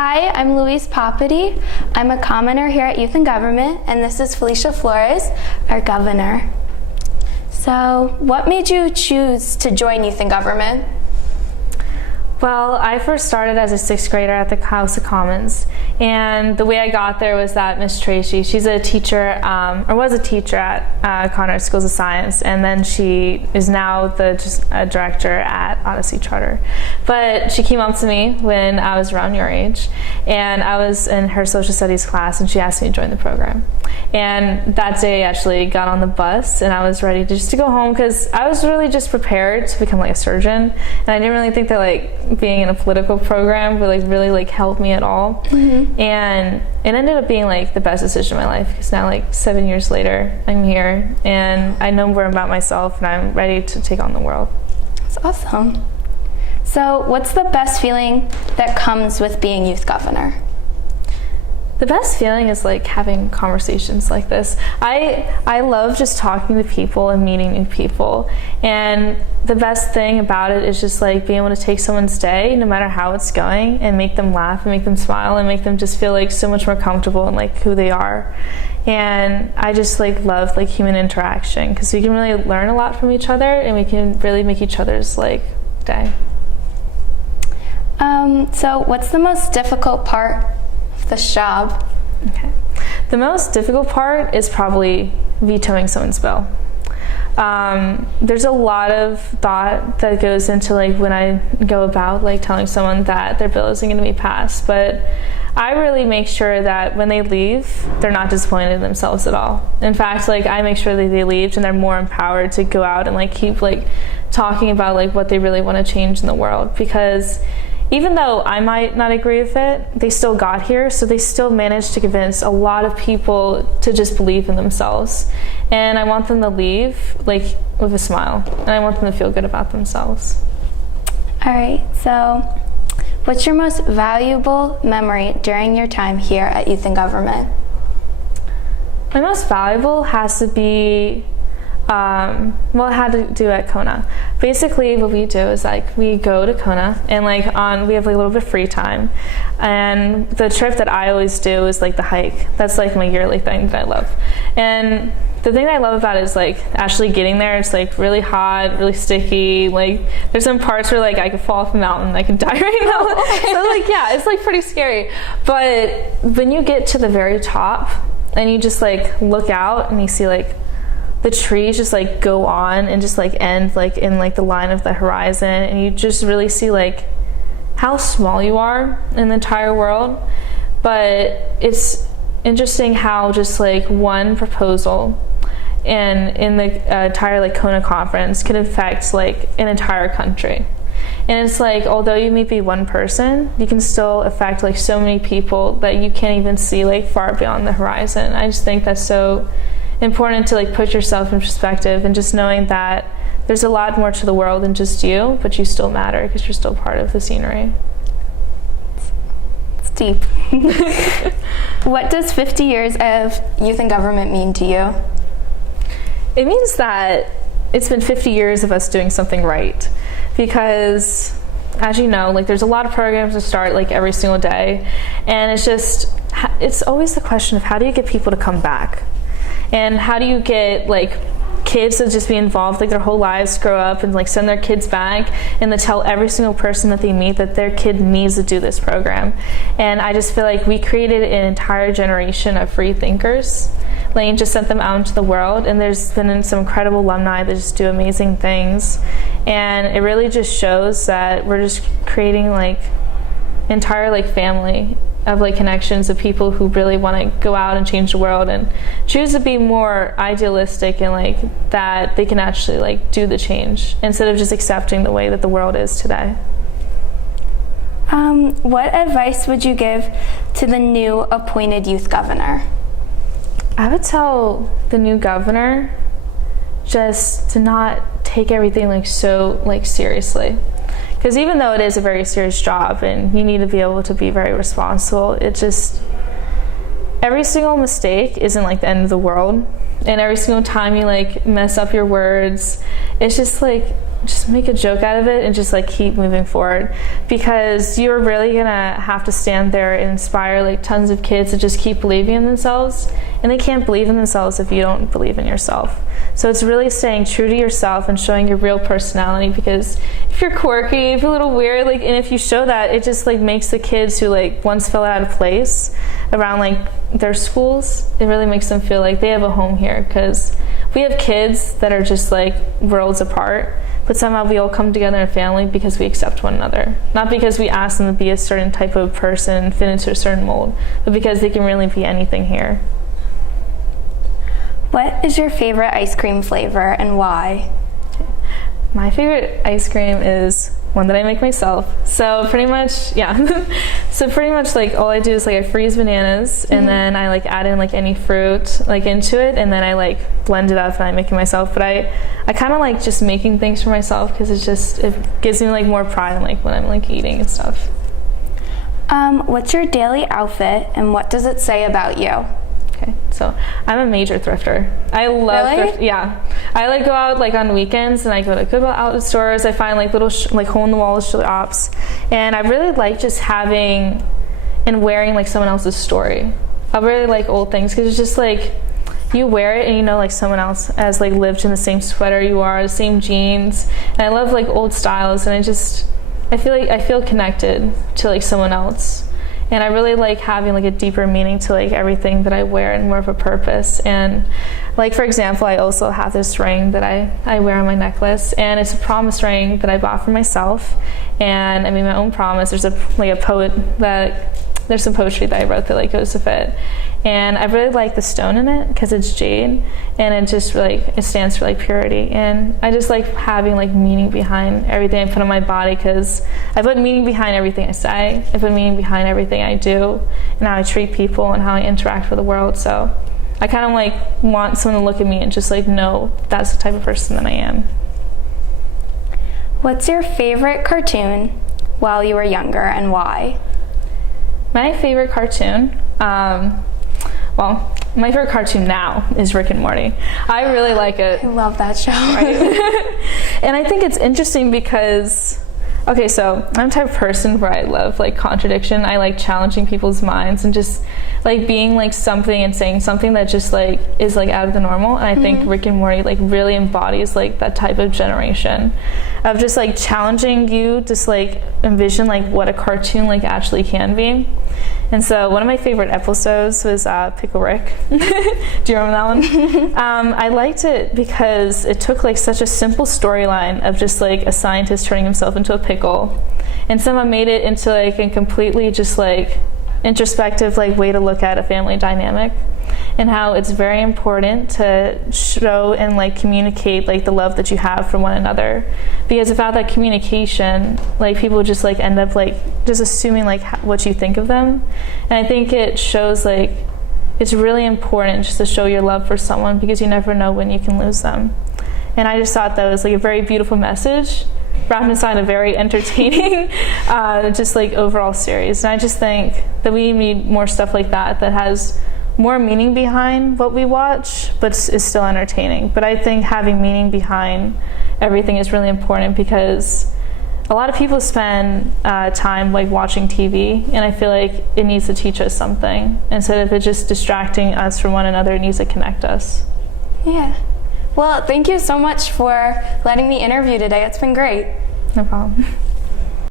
Hi, I'm Louise Poppiti. I'm a commenter here at Youth and Government, and this is Felicia Flores, our governor. So, what made you choose to join Youth and Government? Well, I first started as a sixth grader at the House of Commons, and the way I got there was that Miss Tracy, she's a teacher, or was a teacher at Conrad Schools of Science, and then she is now the director at Odyssey Charter. But she came up to me when I was around your age, and I was in her social studies class, and she asked me to join the program. And that day I actually got on the bus, and I was ready to go home because I was really just prepared to become like a surgeon, and I didn't really think that being in a political program would really help me at all. Mm-hmm. And it ended up being the best decision of my life because now 7 years later I'm here and I know more about myself and I'm ready to take on the world. That's awesome. So what's the best feeling that comes with being youth governor? The best feeling is having conversations like this. I love just talking to people and meeting new people, and the best thing about it is just being able to take someone's day, no matter how it's going, and make them laugh and make them smile and make them just feel so much more comfortable in who they are. And I just love human interaction because we can really learn a lot from each other and we can really make each other's day. So what's the most difficult part of this job? Okay. The most difficult part is probably vetoing someone's bill. There's a lot of thought that goes into when I go about telling someone that their bill isn't going to be passed, but I really make sure that when they leave, they're not disappointed in themselves at all. In fact, I make sure that they leave and they're more empowered to go out and keep talking about what they really want to change in the world, because even though I might not agree with it, they still got here, so they still managed to convince a lot of people to just believe in themselves. And I want them to leave with a smile, and I want them to feel good about themselves. All right, so what's your most valuable memory during your time here at Youth and Government? My most valuable has to be it had to do at Kona. Basically, what we do is we go to Kona and we have a little bit of free time. And the trip that I always do is the hike. That's my yearly thing that I love. And the thing that I love about it is actually getting there. It's really hot, really sticky. There's some parts where I could fall off a mountain, I could die right now. So yeah, it's pretty scary. But when you get to the very top and you just look out and you see the trees just go on and just end in the line of the horizon, and you just really see how small you are in the entire world. But it's interesting how just one proposal and in the entire Kona conference can affect an entire country. And it's although you may be one person, you can still affect so many people that you can't even see far beyond the horizon. I just think that's so important to put yourself in perspective, and just knowing that there's a lot more to the world than just you, but you still matter because you're still part of the scenery. It's deep. What does 50 years of Youth and Government mean to you? It means that it's been 50 years of us doing something right, because as you know, there's a lot of programs that start every single day, and it's always the question of how do you get people to come back? And how do you get kids to just be involved their whole lives, grow up and send their kids back, and to tell every single person that they meet that their kid needs to do this program? And I just feel we created an entire generation of free thinkers. Lane just sent them out into the world, and there's been some incredible alumni that just do amazing things. And it really just shows that we're just creating entire family of connections of people who really want to go out and change the world and choose to be more idealistic and that they can actually do the change instead of just accepting the way that the world is today. What advice would you give to the new appointed youth governor? I would tell the new governor just to not take everything so seriously. Because even though it is a very serious job and you need to be able to be very responsible, every single mistake isn't the end of the world. And every single time you mess up your words, it's just just make a joke out of it and just like keep moving forward, because you're really gonna have to stand there and inspire like tons of kids to just keep believing in themselves, and they can't believe in themselves if you don't believe in yourself. So it's really staying true to yourself and showing your real personality, because if you're quirky, if you're a little weird, like, and if you show that, it just like makes the kids who like once felt out of place around like their schools, it really makes them feel like they have a home here, because we have kids that are just like worlds apart, but somehow we all come together in a family because we accept one another. Not because we ask them to be a certain type of person, fit into a certain mold, but because they can really be anything here. What is your favorite ice cream flavor and why? My favorite ice cream is one that I make myself. So pretty much, yeah. So pretty much like all I do is like I freeze bananas and then I like add in like any fruit like into it, and then I like blend it up and I make it myself. But I kind of like just making things for myself because it gives me like more pride in like when I'm like eating and stuff. What's your daily outfit and what does it say about you? Okay, so I'm a major thrifter. I love thrift. Yeah, I like go out like on weekends and I go to Goodwill outlet stores. I find like little like hole in the wall shops, and I really like just having and wearing like someone else's story. I really like old things because it's just like you wear it and you know like someone else has like lived in the same sweater you are, the same jeans. And I love like old styles, and I feel connected to like someone else. And I really like having like a deeper meaning to like everything that I wear and more of a purpose. And like, for example, I also have this ring that I wear on my necklace, and it's a promise ring that I bought for myself. And I made my own promise. There's some poetry that I wrote that like goes with it. And I really like the stone in it because it's jade, and it stands for like purity. And I just like having like meaning behind everything I put on my body, because I put meaning behind everything I say. I put meaning behind everything I do and how I treat people and how I interact with the world. So I kind of like want someone to look at me and just like know that's the type of person that I am. What's your favorite cartoon while you were younger and why? My favorite cartoon, well, my favorite cartoon now is Rick and Morty. I really like it. I love that show. Right? And I think it's interesting because, okay, so I'm the type of person where I love like contradiction. I like challenging people's minds and just like being like something and saying something that just like is like out of the normal. And I think Rick and Morty like really embodies like that type of generation of just like challenging you, just like envision like what a cartoon like actually can be. And so one of my favorite episodes was Pickle Rick. Do you remember that one? I liked it because it took like such a simple storyline of just like a scientist turning himself into a pickle, and someone made it into like a completely just like introspective like way to look at a family dynamic, and how it's very important to show and like communicate like the love that you have for one another, because without that communication, like people just like end up like just assuming like what you think of them. And I think it shows like it's really important just to show your love for someone, because you never know when you can lose them. And I just thought that was like a very beautiful message wrapped inside a very entertaining just like overall series. And I just think that we need more stuff like that has more meaning behind what we watch, but is still entertaining. But I think having meaning behind everything is really important, because a lot of people spend time like watching TV, and I feel like it needs to teach us something instead of it just distracting us from one another. It needs to connect us. Yeah. Well, thank you so much for letting me interview today. It's been great. No problem.